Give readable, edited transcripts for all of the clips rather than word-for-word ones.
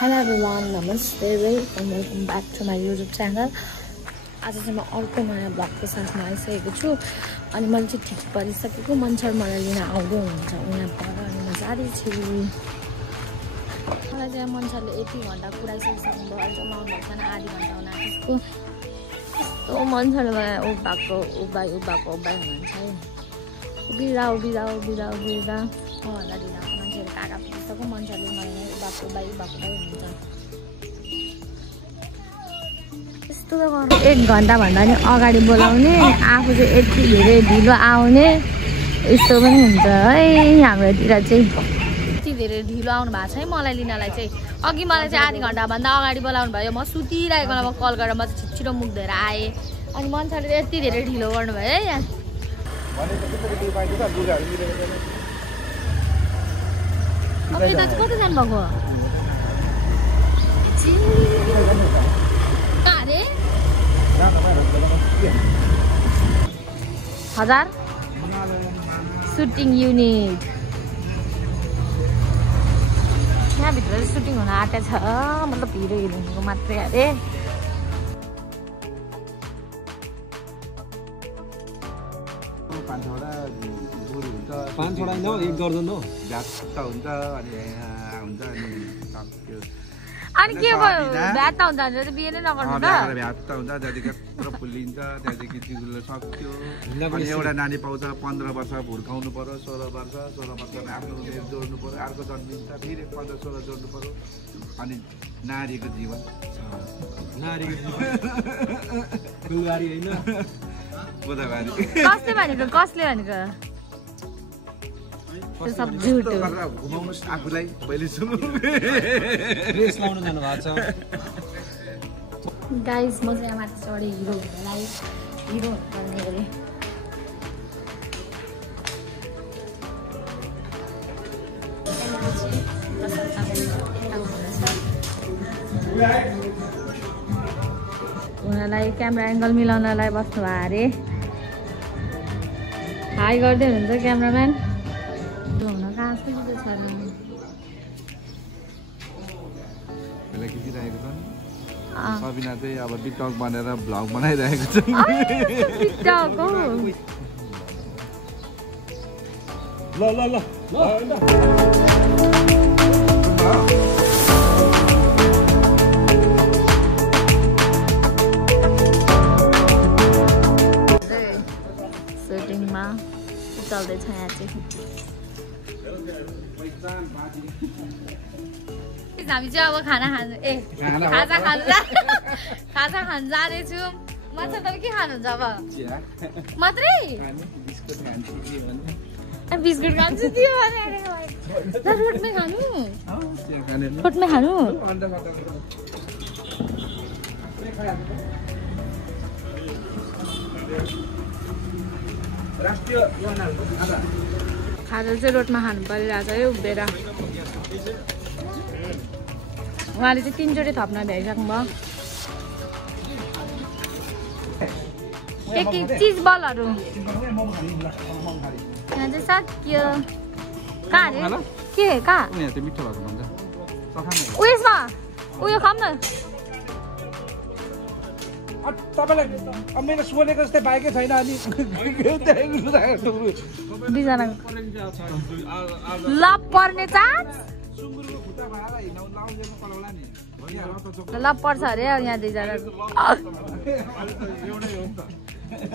Hello everyone, namaste, welcome back to my YouTube channel. आज चाहिँ म अर्को नयाँ ब्लगको साथमा आइसकेको छु अनि मैले चाहिँ ठिक परिसकेको मन्छर मलाई लिन आउँदै हुनुहुन्छ उहाँ पर अनि म जाँदैछु। मलाई चाहिँ मन्छरले यति घन्टा पुऱ्याइसक्नु भयो अहिलेसम्म आउनुभएको छैन, आधी घन्टा हुन आँटेको। कस्तो मन्छरले मलाई उभिरहेको हुनुहुन्छ है। उभिरा मभन्दा ढिला मान्छेहरू काका पुगिसक्यो, मन्छरले मलाई उभिएको हुनुहुन्छ। यस्तो त गर्नु 1 घन्टा भन्दा नि अगाडि बोलाउने, आफू चाहिँ यति धेरै ढिलो आउने, यस्तो पनि हुन्छ है हाम्रोतिर चाहिँ। यति धेरै ढिलो आउनु भएको छ है मलाई लिनलाई चाहिँ। अघि मलाई चाहिँ आधी घन्टा भन्दा अगाडि बोलाउनु भयो, म सुतिरहेको बेलामा कल गरेर म चाहिँ छिटो मुख धोएर आएँ अनि मन्छरले यति धेरै ढिलो गर्नुभयो है यहाँ। अब यता चाहिँ कता जानुभएको? हजार सुटिङ युनिट यहाँभित्र सुटिङ हुन आँटेको छ, मतलब हिरो हिरोइनको मात्रै अरे। पाँच छोडा होइन, 1 दर्जन हो। अनि के भयो भ्याट त हुन्छ भने बिहे नै नगर्नु त? भ्याट त हुन्छ, त्यहाँदेखि यत्रो फुल्लिन्छ, त्यहाँदेखि चिगुलो सक्यो। अनि एउटा नानी पाउँछ 15 वर्ष हुर्काउनु पर्यो, 16 वर्षमा आफ्नो उमेर जोड्नु पर्यो, अर्को जन्मिन्छ फेरि 15-16 जोड्नु पर्यो। अनि नारीको जीवन फुलबारी होइन गोदाबारी। कसले भनेको त्यो सब झुट हो। घुमाउनुहोस् आफूलाई पहिले सुन्नु। ड्रेस लाउनु जानु भएको छ गाइस। म चाहिँ यहाँ माथि चढे हिरो हुनलाई, हिरो हुनुपर्ने अरे। उनीहरूलाई क्यामेरा एङ्गल मिलाउनलाई बस्नु भयो अरे। हाई गर्दै हुनुहुन्छ क्यामेराम्यान। सबिना चाहिँ अब टिकटक बनेर भ्लग बनाइरहेको छ। सुटिङमा चल्दैछ यहाँ चाहिँ। हामी चाहिँ अब खाजा खान जाँदैछु। माछा तपाईँ के खानुहुन्छ अब? मात्रै बिस्कुट खान्छु त्यो रोडमै खानु। खाजा चाहिँ रोडमा खानु परिरहेको छ है उभिएर। उहाँले चाहिँ 3 चोटि थप्न भ्याइसक्नु भयो। के चिज बलहरू यहाँ चाहिँ सक्यो। कहाँ अरे के कहाँ उयसमा उयो खाऊँ न। तपाईँलाई मेरो सोलेको जस्तै बाइकै छैन अनि दुईजना लप पर्ने चान्स लप पर्छ अरे यहाँ दुईजना।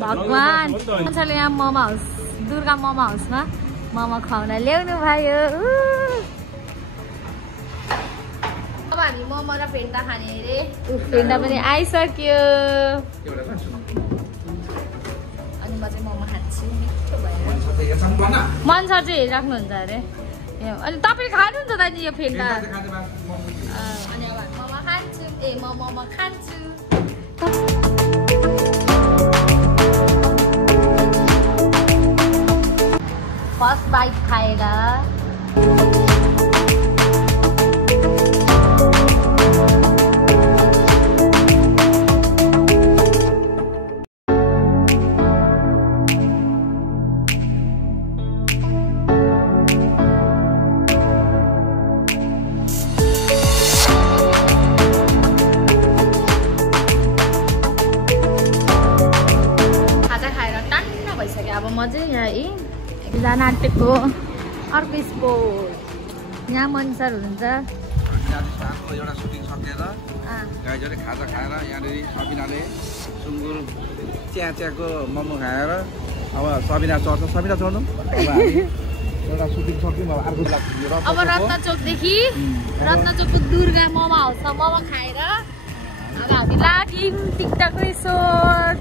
भगवान मान्छेले यहाँ मोमो हाउस, दुर्गा मोमो हाउसमा मोमो खुवाउन ल्याउनु भयो। अब हामी मोमो र फेन्टा खाने अरे। फेन्टा पनि आइसक्यो अनि म चाहिँ मोमो खान्छु। मिठो भएर मन्छर चाहिँ हेरिराख्नुहुन्छ अरे। अनि तपाईँले खानुहुन्छ त नि यो फेन्टा? अनि अब मोमो खान्छु। म मोमो खान्छु। फर्स्ट बाइट खाएर जान आँटेको अर्को स्पोट। यहाँ मनिसर हुनुहुन्छ। एउटा सुटिङ सकेर गाइजले खाजा खाएर यहाँनिर सबिनाले सुँगुर च्याको मोमो खाएर अब सबिना चढ्छ। सबिना चढ्नु एउटा सुटिङ सक्यौँ। अब अर्को अब रत्नचोकदेखि रत्नचोकको दुर्गा मोमो हाउसमा मोमो खाएर अब हामी लाग्यौँ टिकटक रिसोर्ट।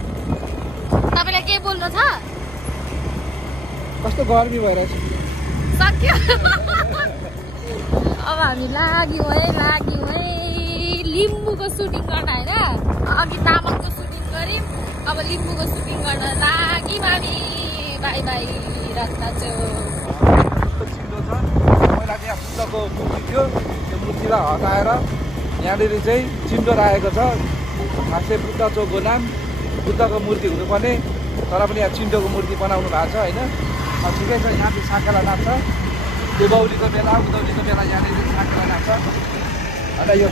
तपाईँलाई के बोल्नु छ? कस्तो गर्मी भइरहेछ। सक्यो। अब हामी लाग्यौँ है लिम्बूको सुटिङ गर्न होइन। अघि तामाङको सुटिङ गऱ्यौँ, अब लिम्बूको सुटिङ गर्न लाग्यौँ हामी। Bye bye Ratnachowk. पहिला यहाँ बुद्धको मूर्ति थियो, त्यो मूर्तिलाई हटाएर यहाँनिर चाहिँ चिन्डो राखेको छ। खासै बुद्ध चोकको नाम बुद्धको मूर्ति हुनुपर्ने, तर पनि यहाँ चिन्डोको मूर्ति बनाउनु भएको छ होइन। ठिकै छ। यहाँ चाहिँ साकेला नाच्छ। उभौलीको बेला उधौलीको बेला यहाँनिर साकेला नाच्छ। अन्त यो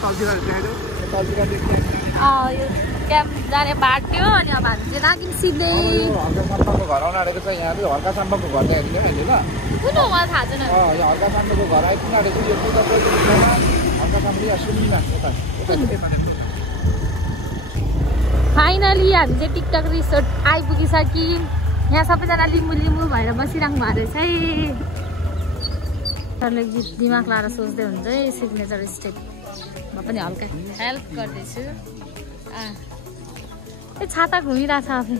तलतिर यो क्याम्प जाने बाटो। अनि अब हामी चाहिँ लाग्यौँ सिधै। हल्का साम्पाको घर आउनु आँटेको छ। यहाँ हल्का साम्पाको घर चाहिँ हेर्ने अहिले ल कुन हो मलाई थाहा छैन। यो हल्का साम्पाको घर आइपुग्नु आँटेको यो बुद्ध हल्का साम्पा यहाँ सुनिमा यता। फाइनली हामी चाहिँ टिकटक रिसोर्ट आइपुगिसक्यौँ। यहाँ सबैजना लिम्बू भएर बसिराख्नु भएको रहेछ है। सरले गीत दिमाग लाएर सोच्दै हुन्छ है सिग्नेचर स्टेप। म पनि हल्का हेल्प गर्दैछु। ए छाता घुमिरहेछ आफै।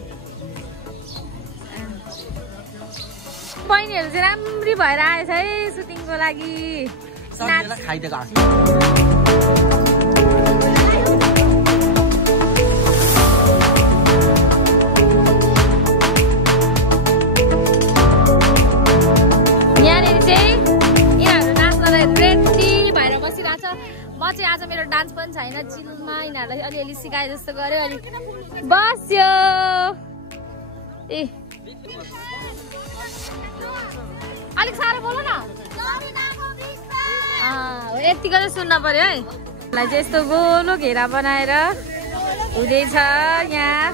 बहिनीहरू चाहिँ राम्री भएर आएछ है सुटिङको लागि। यहाँनिर चाहिँ यिनीहरू नाच्नलाई रेडी भएर बसिरहेछ। म चाहिँ आज मेरो डान्स पनि छैन, चिलमा यिनीहरूलाई अलिअलि सिकाए जस्तो गर्यो अनि बस्यो। ए अलिक साह्रो बोल्नु न। यतिको चाहिँ सुन्न पर्यो है। मलाई चाहिँ यस्तो गोलो घेरा बनाएर हुँदैछ यहाँ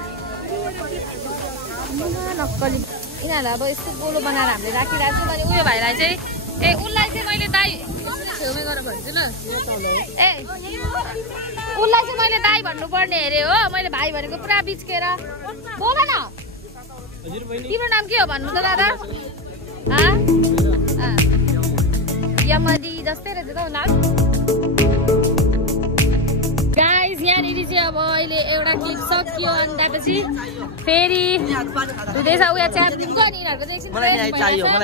नक्कली। यिनीहरूलाई अब यस्तो गोलो बनाएर हामीले राखिरहेको छौँ। अनि उयो भाइलाई चाहिँ उसलाई चाहिँ मैले दाई छेउमै गरेर भन्छु ल। उसलाई चाहिँ मैले दाई भन्नुपर्ने अरे हो। मैले भाइ भनेको पुरा बिच्केर बोल न। तिम्रो नाम के हो भन्नु त दादा? यमदी जस्तै रहेछ त नाम। गाइस यहाँनिर चाहिँ अब अहिले एउटा क्लिप सक्यो अनि त्यसपछि फेरि हुँदैछ उयो च्याटिङको। अनि यिनीहरूको चाहिँ मलाई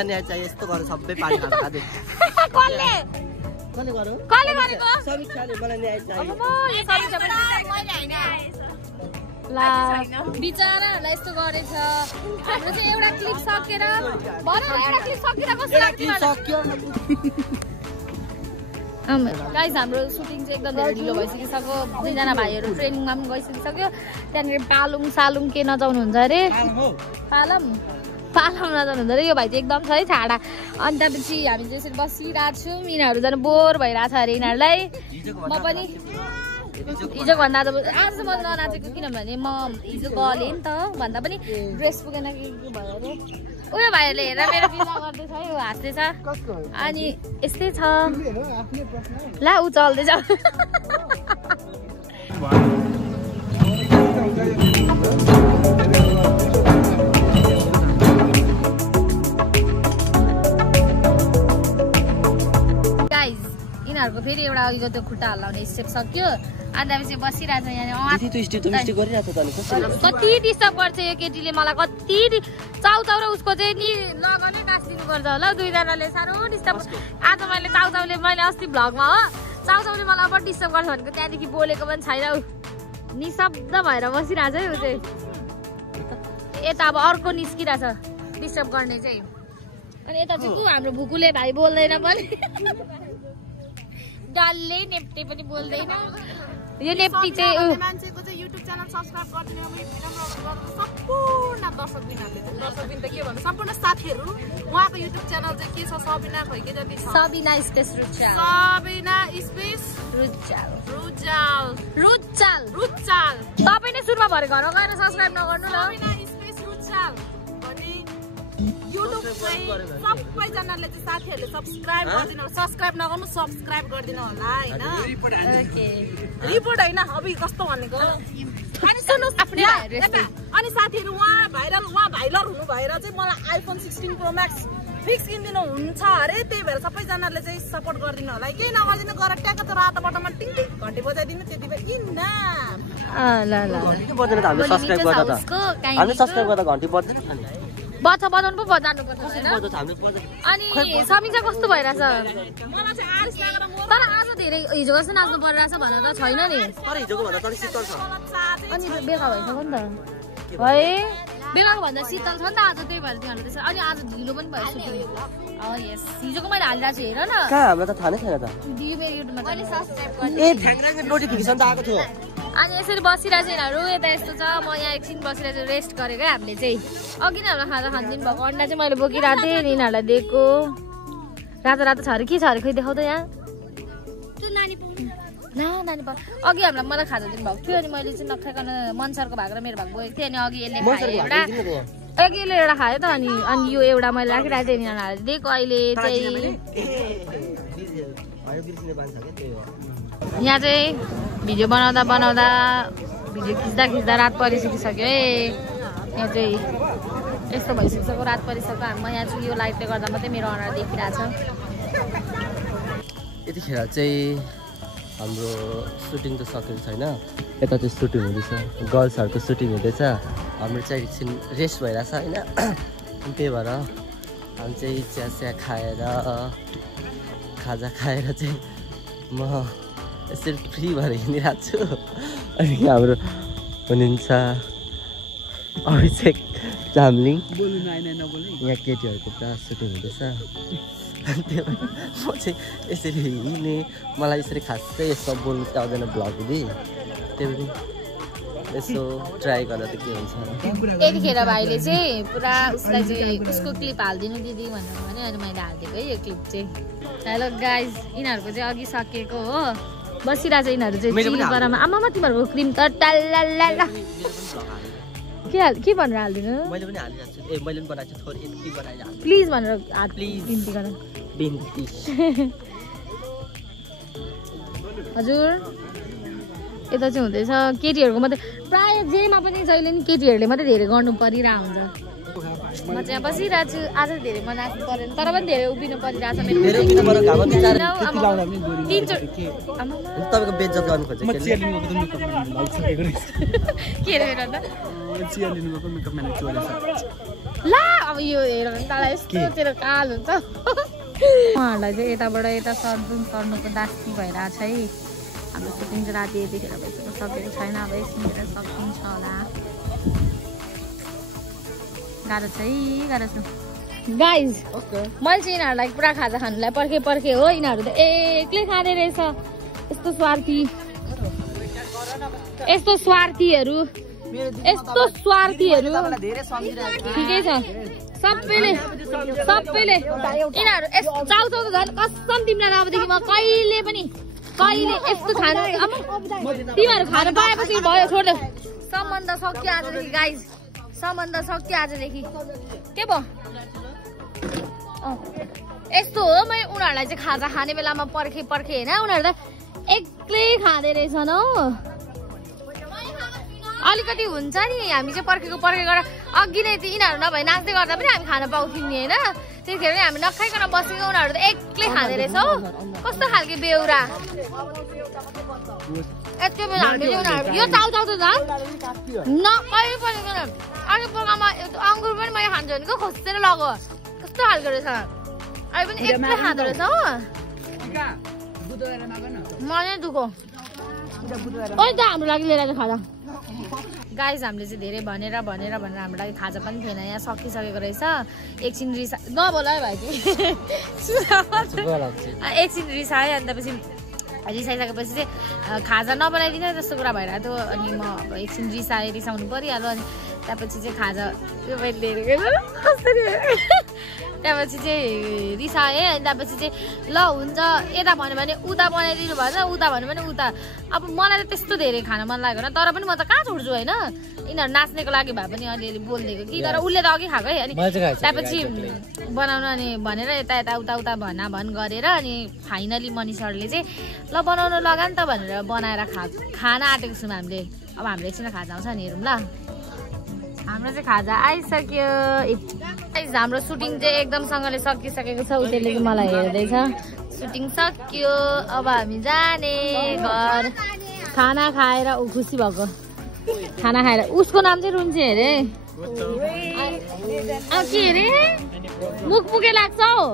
न्याय चाहियो। यस्तो गरेर सबै पानी खान खाँदै। कसले गरेको? समीक्षाले मलाई न्याय चाहियो। यो समीक्षा पनि मैले हैन। ला बिचाराहरूलाई यस्तो गरेछ। हाम्रो चाहिँ एउटा क्लिप सकेर भन एउटा क्लिप सकेर कस्तो लाग्छ तिमीलाई? गाइस हाम्रो सुटिङ चाहिँ एकदम धेरै ढिलो भइसकिसक्यो। दुईजना भाइहरू ट्रेनिङमा पनि गइसकिसक्यो। त्यहाँनिर पालुङ सालुङ के नजाउनुहुन्छ अरे। पालम नजाउनुहुन्छ अरे। यो भाइ चाहिँ एकदम छ है छाडा। अनि त्यसपछि हामी चाहिँ यसरी बसिरहेको छौँ। यिनीहरू जानु बोर भइरहेछ अरे यिनीहरूलाई। म पनि हिजो भन्दा त आज म ननाचेको किनभने म हिजो गलेँ नि त भन्दा पनि ड्रेस पुगेन के भयो अरे। उयो भाइहरूले हेरेर मेरो बिहा गर्दैछ है। हाँस्दैछ अनि यस्तै छ। ला ऊ चल्दैछ। गाइस यिनीहरूको फेरि एउटा अघिको त्यो खुट्टा हल्लाउने स्टेप सक्यो। अनि त्यसपछि बसिरहेछ यहाँ। कति डिस्टर्ब गर्छ यो केटीले मलाई। कति चाउचाउ र उसको चाहिँ नि लगनै काटिदिनु पर्छ होला दुईजनाले। साह्रो डिस्टर्ब। आज मैले चाउचाउले मैले अस्ति भ्लगमा हो चाउचाउले मलाई अब डिस्टर्ब गर्छ भनेको त्यहाँदेखि बोलेको पनि छैन। निशब्द भएर बसिरहेछ है ऊ चाहिँ। यता अब अर्को निस्किरहेछ डिस्टर्ब गर्ने चाहिँ। अनि यता चाहिँ को हाम्रो भुकुले भाइ बोल्दैन पनि। डल्लै नेप्टे पनि बोल्दैन। यो नेप्टी चाहिँ मान्छेको चाहिँ युट्युब च्यानल सब्स्क्राइब गरिदिनु सम्पूर्ण दर्शकबिन त के भन्नु सम्पूर्ण साथीहरू उहाँको युट्युब च्यानल चाहिँ के छ सबिना खैके जति छ। सबिना स्पेस रुचाल। सबिना स्पेस रुचाल। तपाईँ नै सुरुमा भरे घरमा गएर सब्स्क्राइब नगर्नु ल। सबिना स्पेस रुचाल भन्ने मुलुक चाहिँ सबैजनाले चाहिँ साथीहरूले सब्स्क्राइब गरिदिनु सब्स्क्राइब नगर्नु सब्स्क्राइब गरिदिनु होला हैन ओके रिपोर्ट हैन अब कस्तो भनेको अनि सुन्नुस् अनि साथीहरू उहाँ भाइरल हुनु भएर चाहिँ मलाई आइफोन 16 प्रो म्याक्स फिक्स किनिदिनु हुन्छ अरे त्यही भएर सबैजनाले चाहिँ सपोर्ट गरिदिनु होला केही नगरिदिनु गर ट्याक्क त रातो बटनमा टिङ टिङ घन्टी बजाइदिनु त्यति बेला किन न ल ल घन्टी बज्दैन त हामीले सब्स्क्राइब गर्दा त हामीले सब्स्क्राइब गर्दा घन्टी बज्दैन नि बच्चा बनाउनु पो बजाउनु पर्छ हैन बज्छ हामीले बज्दैन अनि समीक्षा कस्तो भइराछ मलाई चाहिँ आरिस लागेर म तर आज धेरै हिजो जस्तो नाच्नु परिरहेछ भने त छैन नि तर हिजोको भन्दा त शीतल छ अनि बेका भइसक्यो नि त है बेकाको भन्दा शीतल छ नि त आज त्यही भएर तिमीहरूले त्यसो अनि आज ढिलो पनि भयो सुटिङ यस हिजोको मैले हालिरहेको छु हेर न कहाँ हामीलाई त थाहा नै छैन त दियो मेरो युट्युबमा पनि सब्स्क्राइब गर्नु ए ठ्याङ्ग्राङ नोटिफिकेसन त आएको थियो अनि यसरी बसिरहेको छ यिनीहरू यता यस्तो छ म यहाँ एकछिन बसिरहेको छु रेस्ट गरेको हामीले चाहिँ अघि नै हामीलाई खाजा खानिदिनु भएको अन्डा चाहिँ मैले बोकिरहेको थिएँ यिनीहरूलाई दिएको रातो रातो छ अरे के छ अरे खै देखाउ त यहाँ नानी अघि हामीलाई मलाई खाजा दिनुभएको थियो अनि मैले चाहिँ नखाइकन मनसरको भाग र मेरो भाग बोकेको थिएँ अनि अघि यसले खायो एउटा यसले एउटा खायो त अनि यो एउटा मैले राखिरहेको थिएँ यिनीहरूलाई दिएको अहिले चाहिँ यहाँ चाहिँ भिडियो बनाउँदा भिडियो खिच्दा रात परिसकिसक्यो है यहाँ चाहिँ यस्तो भइसकिसक्यो रात परिसक्यो म यहाँ छु यो लाइटले गर्दा मात्रै मेरो अनुहार देखिरहेछ यतिखेर चाहिँ हाम्रो सुटिङ त सकेको छैन यता चाहिँ सुटिङ हुँदैछ गर्ल्सहरूको सुटिङ हुँदैछ हाम्रो चाहिँ एकछिन रेस्ट भइरहेछ होइन त्यही भएर हामी चाहिँ चिया खाएर खाजा खाएर चाहिँ म यसरी फ्री भएर हिँडिरहेको छु अनि हाम्रो हुनुहुन्छ अभिषेक चामलिङ यहाँ केटीहरूको पुरा सुटिङ हुँदैछ अनि त्यही भएर म चाहिँ यसरी हिँड्ने मलाई यसरी खासै यस्तो बोल्नु चाहिँ आउँदैन भ्लग हुँदै त्यही पनि यसो ट्राई गर्दा त के हुन्छ यतिखेर भाइले चाहिँ पुरा उसलाई चाहिँ उसको क्लिप हालिदिनु दिदी भनेर भने अनि मैले हालिदिएको है यो क्लिप चाहिँ हेलो गाइज यिनीहरूको चाहिँ अघि सकिएको हो बसिरहेको छ यिनीहरू चाहिँ चिल गरामा आमामा तिमीहरूको क्रिम त टाल्ला के भनेर हालिदिनु मैले पनि हालिरहेको छु ए मैले पनि बनाएको छु थोरै यति बनाएर प्लिज भनेर हात प्लिज बिन्ती गर बिन्ती हजुर यता चाहिँ हुँदैछ केटीहरूको मात्रै प्रायः जेमा पनि जहिले नि केटीहरूले मात्रै धेरै गर्नु परिरहेको हुन्छ म चाहिँ यहाँ बसिरहेको छु आज धेरै म नाच्नु परेन तर पनि धेरै उभिनु परिरहेको छ तपाईँको बेइज्जत गर्नु खोज्छ के रे ला अब यो हेर भने तँलाई यस्तो तेरो काल हुन्छ उहाँहरूलाई चाहिँ यताबाट यता सर्नुको दास्ती भइरहेको छ है हाम्रो सुटिङ चाहिँ राति यतिखेर भइसक्यो सकेको छैन अब एकछिनतिर सकिन्छ होला गाह्रो छ गाइज मैले चाहिँ यिनीहरूलाई पुरा खाजा खानुलाई पर्खे हो यिनीहरू त एक्लै खाँदै रहेछ यस्तो स्वार्थीहरू ठिकै छ सबैले यिनीहरू चाउचाउ झन् कसम तिमीलाई अबदेखि म कहिले यस्तो खानु तिमीहरू खानु पाएपछि भयो छोड्देऊ सम्बन्ध सक्यो आजदेखि गाइज के भयो यस्तो हो मैले उनीहरूलाई चाहिँ खाजा खाने बेलामा पर्खे होइन उनीहरू त एक्लै खाँदै रहेछन् हो अलिकति हुन्छ नि हामी चाहिँ पर्खेको गरेर अघि नै यिनीहरू नभए नाच्दै गर्दा पनि हामी खान पाउँथ्यौँ नि होइन त्यतिखेर हामी नखाइकन बसेको उनीहरू त एक्लै खाँदै रहेछ हो कस्तो खालको बेउरा यति बेला हामीले उनीहरू यो चाउचाउ त झन् नकहिले पनि अघि प्रोग्राममा अङ्गुर पनि मैले खान्छु भनेको खोसेर लगो कस्तो खालको रहेछ अहिले पनि एक्लै खाँदो रहेछ हो मलाई दुखो ओइ त हाम्रो लागि लिएर चाहिँ खाजा गाइज हामीले चाहिँ धेरै भनेर हाम्रो लागि खाजा पनि थिएन यहाँ सकिसकेको रहेछ एकछिन रिसा नबोल है भाइ एकछिन रिसायो अनि त्यसपछि रिसाइसकेपछि चाहिँ खाजा नबनाइदिने जस्तो कुरा भइरहेको थियो अनि म अब एकछिन रिसाउनु परिहाल्यो अनि त्यसपछि चाहिँ खाजा यो मैले लिएर कसरी त्यहाँपछि चाहिँ रिसाएँ अनि त्यहाँपछि चाहिँ ल हुन्छ यता भन्यो भने उता बनाइदिनु भएछ उता भन्यो भने उता अब मलाई त त्यस्तो धेरै खान मन लाग्यो तर पनि म त कहाँ छोड्छु होइन यिनीहरू नाच्नेको लागि भए पनि अलिअलि बोलिदिएको कि तर उसले त अघि खाएको है अनि त्यहाँपछि बनाउनु अनि भनेर यता यता उता उता भन गरेर अनि फाइनली मनी सरले चाहिँ ल बनाउनु लगा नि त भनेर बनाएर खाना आँटेको छौँ हामीले अब हाम्रो एकछिन खाजा आउँछ नि हेरौँ ल हाम्रो चाहिँ खाजा आइसक्यो हाम्रो सुटिङ चाहिँ एकदमसँगले सकिसकेको छ उसले मलाई हेर्दैछ सुटिङ सक्यो अब हामी जाने घर खाना खाएर ऊ खुसी भएको खाना खाएर उसको नाम चाहिँ रुन्चे अरे के अरे मुखमुखे लाग्छ हौ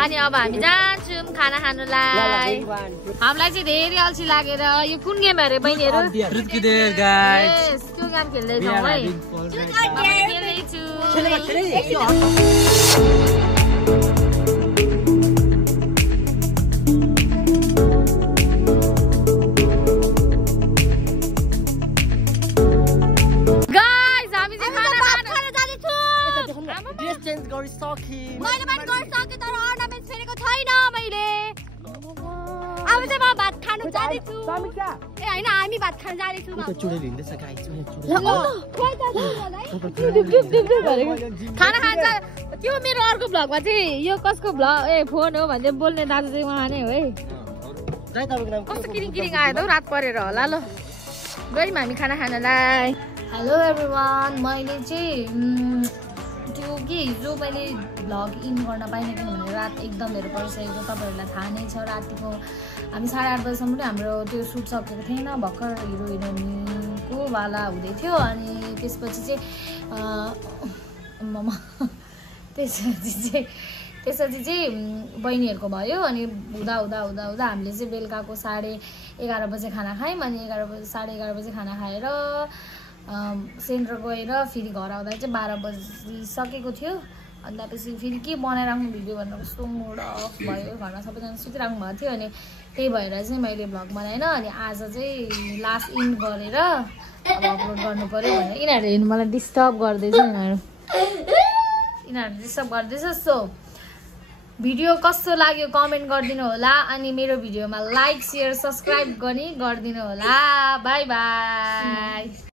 अनि अब हामी जान्छौँ खाना खानुलाई हामीलाई चाहिँ धेरै अल्छी लागेर यो कुन गेम अरे बहिनीहरू त्यो गेम खेल्दैछौँ है मैले पनि गरिसकेँ तर अर्नामेन्ट फेरेको छैन मैले अब चाहिँ म भात खानु जाँदैछु ए होइन हामी भात खानु जाँदैछौँ खाना खान्छ त्यो मेरो अर्को भ्लगमा चाहिँ यो कसको भ्लग फोन हो भन्दै बोल्ने दाजु चाहिँ उहाँ नै हो है कस्तो किरिङ किरिङ आयो त रात परेर होला ल गयौँ हामी खाना खानलाई हेलो एभ्रिवान मैले चाहिँ त्यो के हिजो मैले भ्लग इन गर्न पाइनँ किनभने रात एकदम धेरै परिसकेको तपाईँहरूलाई थाहा नै छ रातिको हामी 8:30 बजीसम्म पनि हाम्रो त्यो सुट सकेको थिएन भर्खर हिरो हिरोइनको वाला हुँदै थियो अनि त्यसपछि चाहिँ त्यसपछि चाहिँ बहिनीहरूको भयो अनि हुँदा हामीले चाहिँ बेलुकाको 11:30 बजे खाना खायौँ अनि 11:30 बजे खाना खाएर सेन्टर गएर फेरि घर आउँदा चाहिँ 12 बजिसकेको थियो अनि त्यसपछि फेरि के बनाइराख्नु भिडियो भनेर कस्तो मुड अफ भयो घरमा सबैजना सुतिराख्नु भएको थियो अनि त्यही भएर चाहिँ मैले भ्लग बनाएन अनि आज चाहिँ लास्ट इन्ड गरेर अब अपलोड गर्नु पर्यो भनेर यिनीहरू हेर्नु मलाई डिस्टर्ब गर्दैछ यिनीहरू डिस्टर्ब गर्दैछ सो भिडियो कस्तो लाग्यो कमेन्ट गरिदिनु होला अनि मेरो भिडियोमा लाइक शेयर सब्सक्राइब गरिदिनु होला बाई बाई